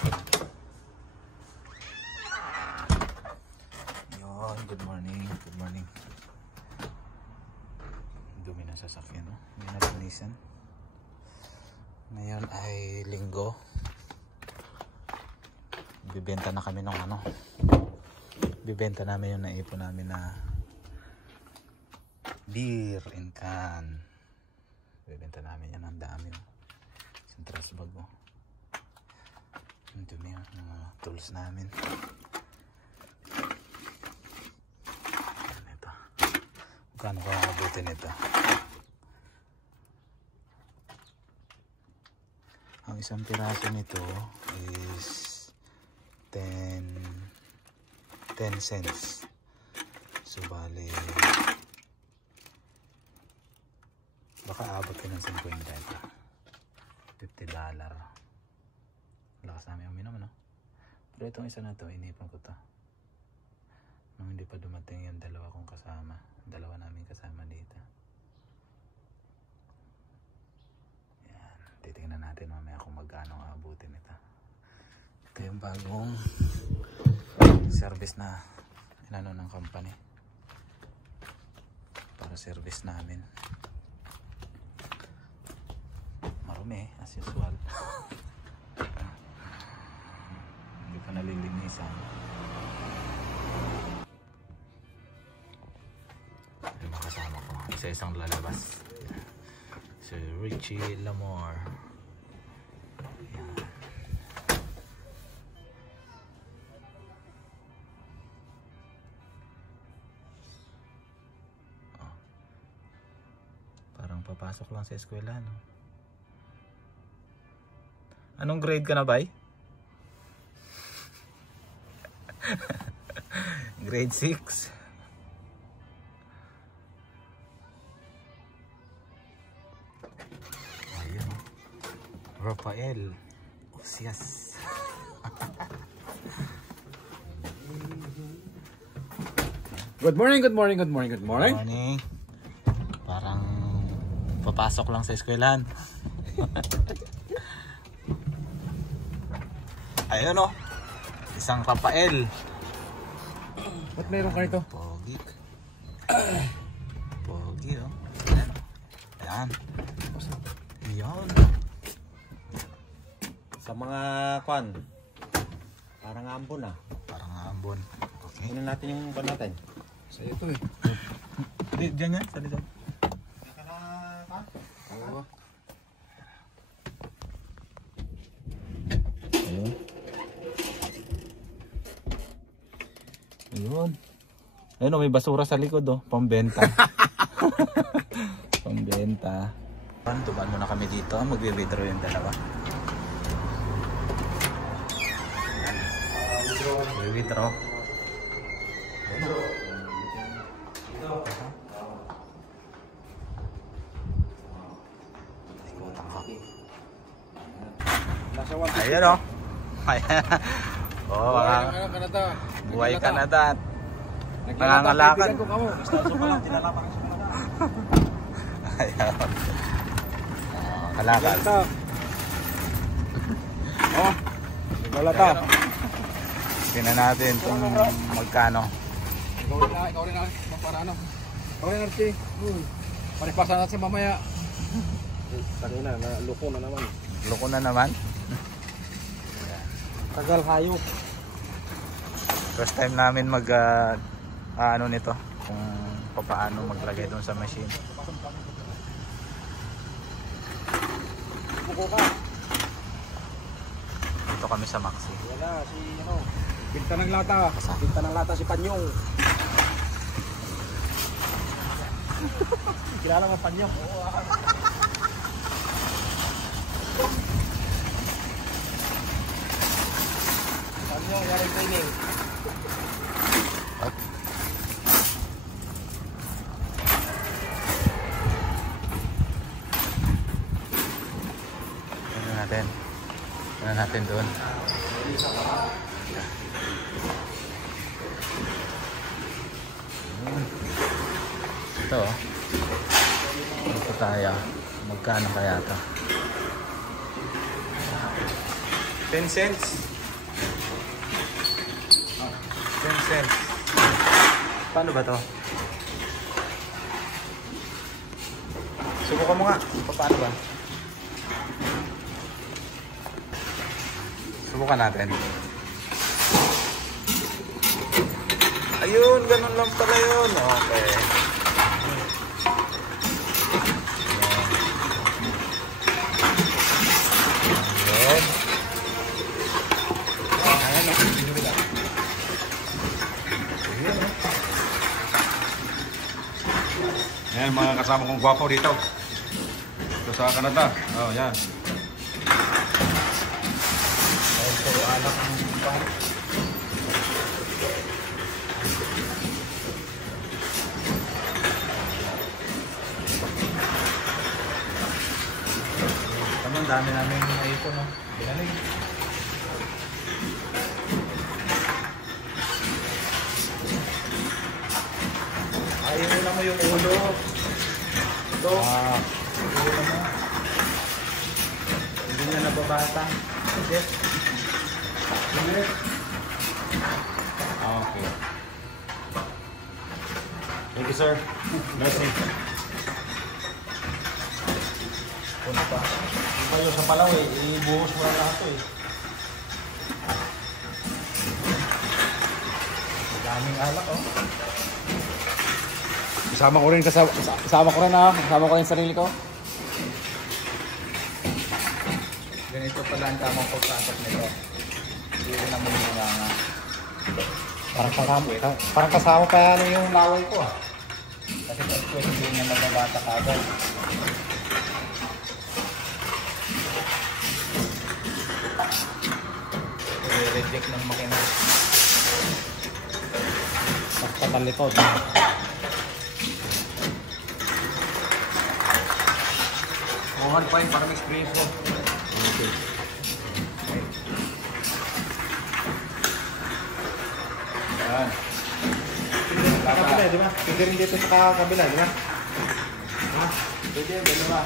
Yun, good morning. Good morning. Dumi ng sasakyan, no? Hindi na linisan. Ngayon ay linggo. Bibenta na kami ng ano. Bibenta namin yung naipon namin na beer in can. Bibenta namin yan. Ang dami. Isang trash bag. Ang dumi yung mga tools namin. Ito. Magkano ko nakabutin ito? Ang isang piraso nito is 10 cents. So bali baka abot ka ng 50 ito. $50. Lakas namin uminom, no? Pero itong isa na to, inipon ko to nung hindi pa dumating yung dalawa kong kasama. Dalawa namin kasama dito. Yan, titingnan natin mamaya kung magkano ang abutin ito. Ito yung bagong service na inano ng company para service namin. Marumi as usual. Hindi pa nalilinisan. Yung mga kasama ko, isa-isang lalabas. Si Richie Lamore. Parang papasok lang sa eskwela, no? Anong grade ka na, bay? Grade 6. Ayun. Rafael Ucias. Good morning, good morning, good morning, good morning. Good morning. Parang papasok lang sa eskwelahan. Ayun, no? Isang Rafael. Ba't meron ka nito? Pogi. Pogi, oh. Ayan. Ayan. Ayan. Sa mga kwan, parang ambon ah. Parang ambon. Okay. Kunin natin yung kwan natin. Sa ito eh. Diyan yan, sa likod. Oo. Ayun. Ayun. Ayun, oh, may basura sa likod, oh. Pambenta. Pambenta. Tuban muna kami dito. Magbe-withdraw yung dalawa. Withdraw. Ayan, oh. Ayan. Oh, buhay Canada. Nangangalakad. Ayan. Kalakad. Oh, wala ta. Tingnan natin kung magkano. Ikaw rin na. Para ano? Ikaw rin na, Archie. Paripasan natin mamaya. Kanina, loko na naman. Loko na naman. Tagal hayop. First time namin mag ano nito, kung paano maglagay doon sa machine. Buko ka. Dito kami sa Maxi. Wala si ano. Pinta ng lata. Pinta ng lata si Panyong. Kilala mo Panyong? Oo. Panyong, yaring training. Ano natin doon. Ito, oh. Ito tayo. Magkano kaya ito? 10 cents. 10 cents. Paano ba to? Subukan mo nga. Paano ba? Subukan natin. Ayun, ganun lang pala yun. Okay. Ayun. Ayan o. Yan, mga kasama kong gwapo dito. Ito sa Canada. Oh, yan. Ayun, puro alak ang pan. Ang dami namin naipon, no? Galing. Ayun lang mo yung ulo. Ito. Ulo mo. Hindi niya nababata. Yes. Okay. Thank you, sir. Merci. Puno pa. Kayo sa Palaw eh, ibuhos mo lang lahat to eh. Daming alak, oh. Isama ko rin kasama ko rin sarili ko. Ganito pala ang tamang pagkasap nito. Hindi ko naman mga Parang kasama pa ano yung laway ko ah. kasi pag hindi niya mababata kagad. I-reject ng makina. Sakpat ang likod. Kuhan pa yun para may experience ko. Okay. Yan. Kabila, di ba? Pwede rin dito sa kabila, di ba? Ha? Pwede, dalawa.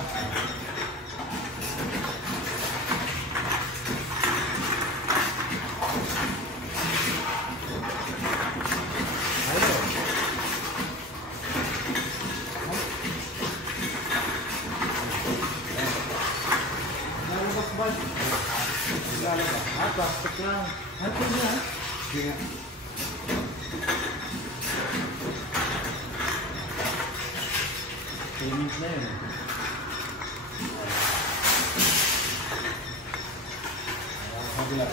Plastic lang. Ano niya? Sige. Payment na yun. Kabila.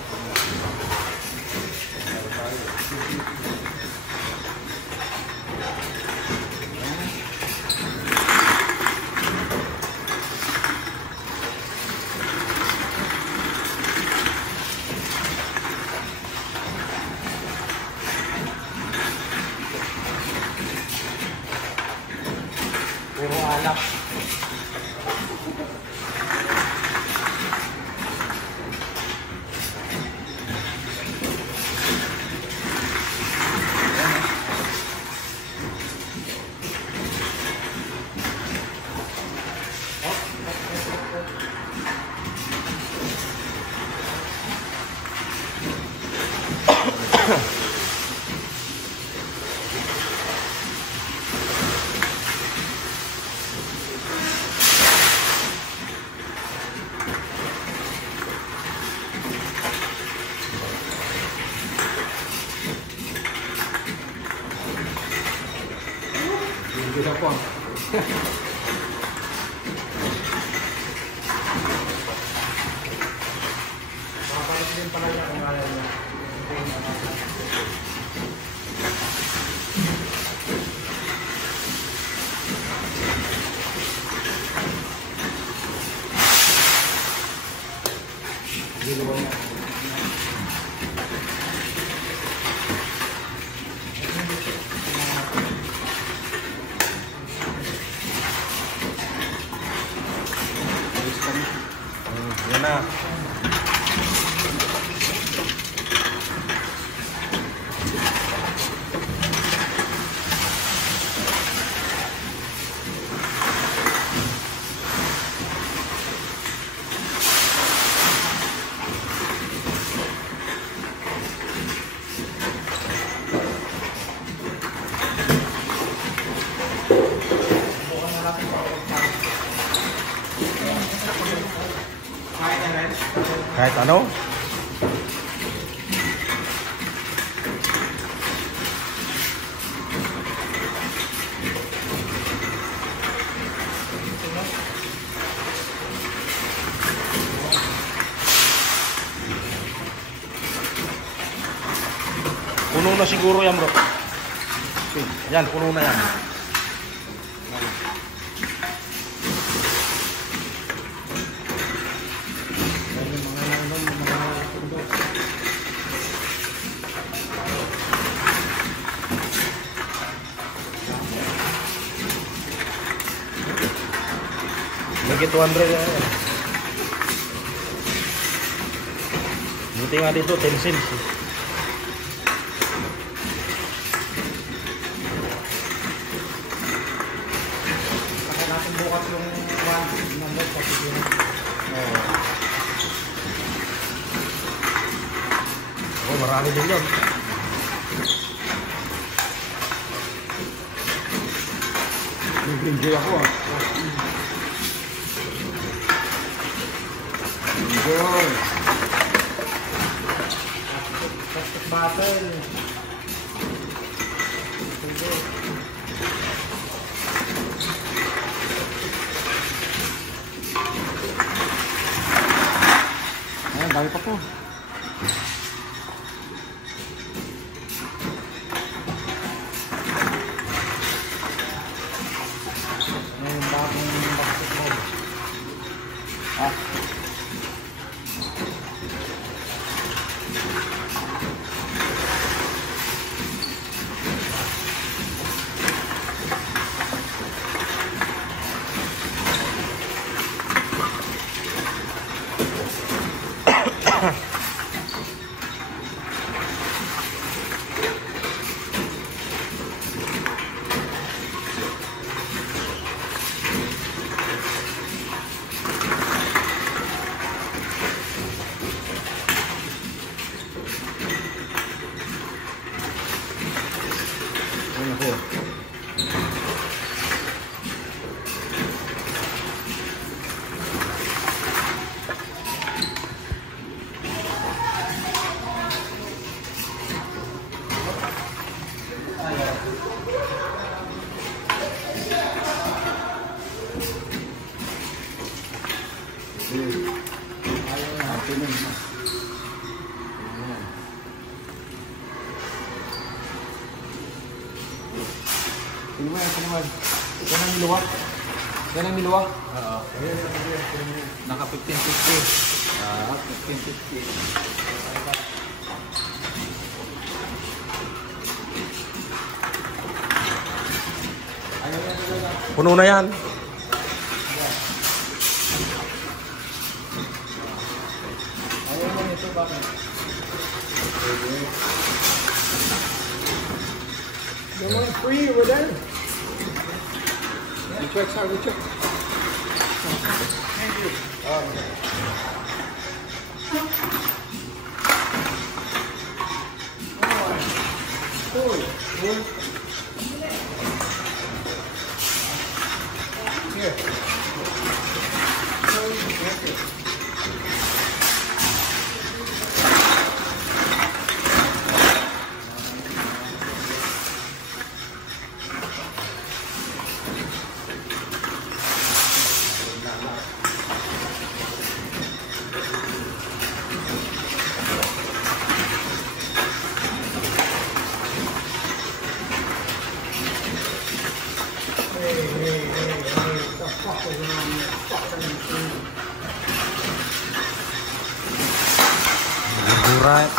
Puro alak. Hindi na po. Makapalit din pala niya kung ayaw niya. Hindi ba niya? Yan na. Kahit ano? Puno na siguro yan, bro. Yan, puno na yan. Lagi 200 yan. Buti nga dito, 10 cents. Bukas yung one number sa pagkina. Oh, marami din yun. Nag-enjoy ako ah. Enjoy. Plastic bottle. Ayan, dami pa po. Ngayon bagong basketball. Ah. Ano po? Ayaw na, pinag na. Sinuman. Yan ang miluwa. Yan ang miluwa. Oo. Naka 1550. 1550. Puno na yan. Ayaw mo nito bakit? You're going free over there. We check, sir. We check. Thank you. Cool. Here. Alright.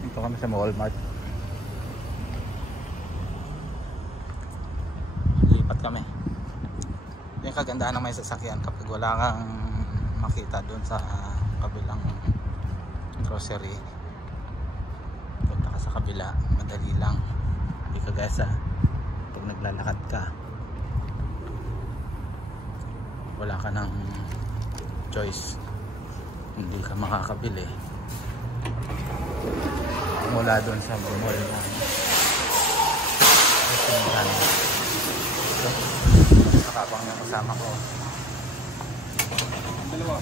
Dito kami sa Walmart. Lipat kami. Yung kagandahan ng may sasakyan kapag wala kang makita doon sa kabilang grocery, punta ka sa kabila, madali lang. Hindi kagaya sa pag naglalakad ka, wala ka ng choice, hindi ka makakabili. mula doon sa mall na Sintan. Nakabang yung kasama ko. Dalawa.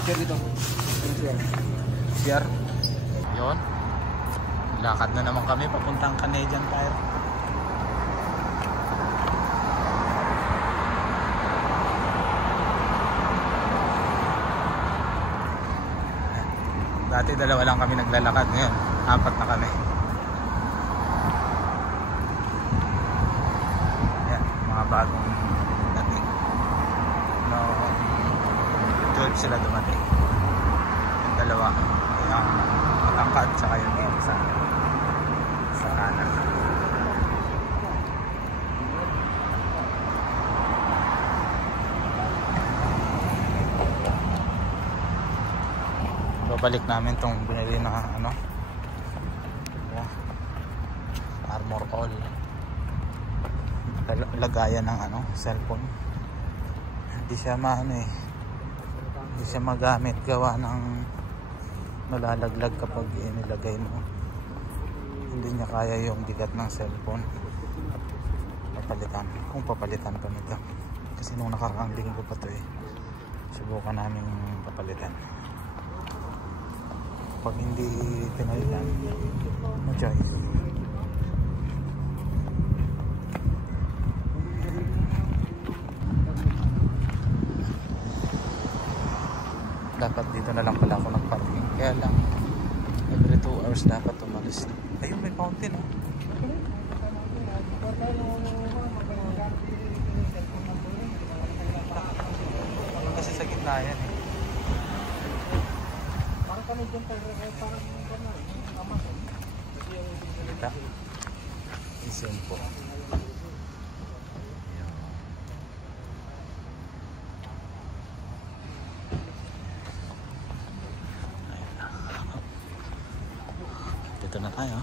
Share dito. Share. Yun. Lakad na naman kami papuntang Canadian Tire. Dati dalawa lang kami naglalakad, ngayon 4 na kami. Yan, mga bagong dating. No, 12 sila dumating. Yung dalawa, yung matangkad tsaka yung isa sa kanan. Babalik namin tong binili na ano, Armor All, lagayan ng ano, cellphone. Hindi siya hindi siya magamit, gawa ng malalaglag kapag inilagay mo. Hindi niya kaya yung bigat ng cellphone. Papalitan, kung papalitan ko nito, kasi nung nakaraang linggo pa to subukan namin papalitan. Pag hindi pinalitan, no choice. Dapat dito na lang pala ako nagparking. Kaya lang every 2 hours dapat umalis. Ayun, may fountain oh. Kasi sa gitna yan eh. Kita? Isin po. Dito na tayo.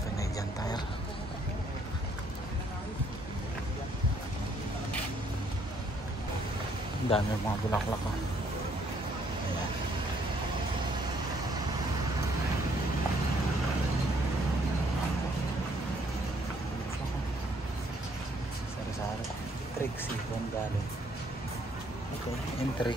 Canadian Tire. Ang dami mga bulaklak oh. Ayan. Sari-sari. Trixie kung galing. Okay, entry.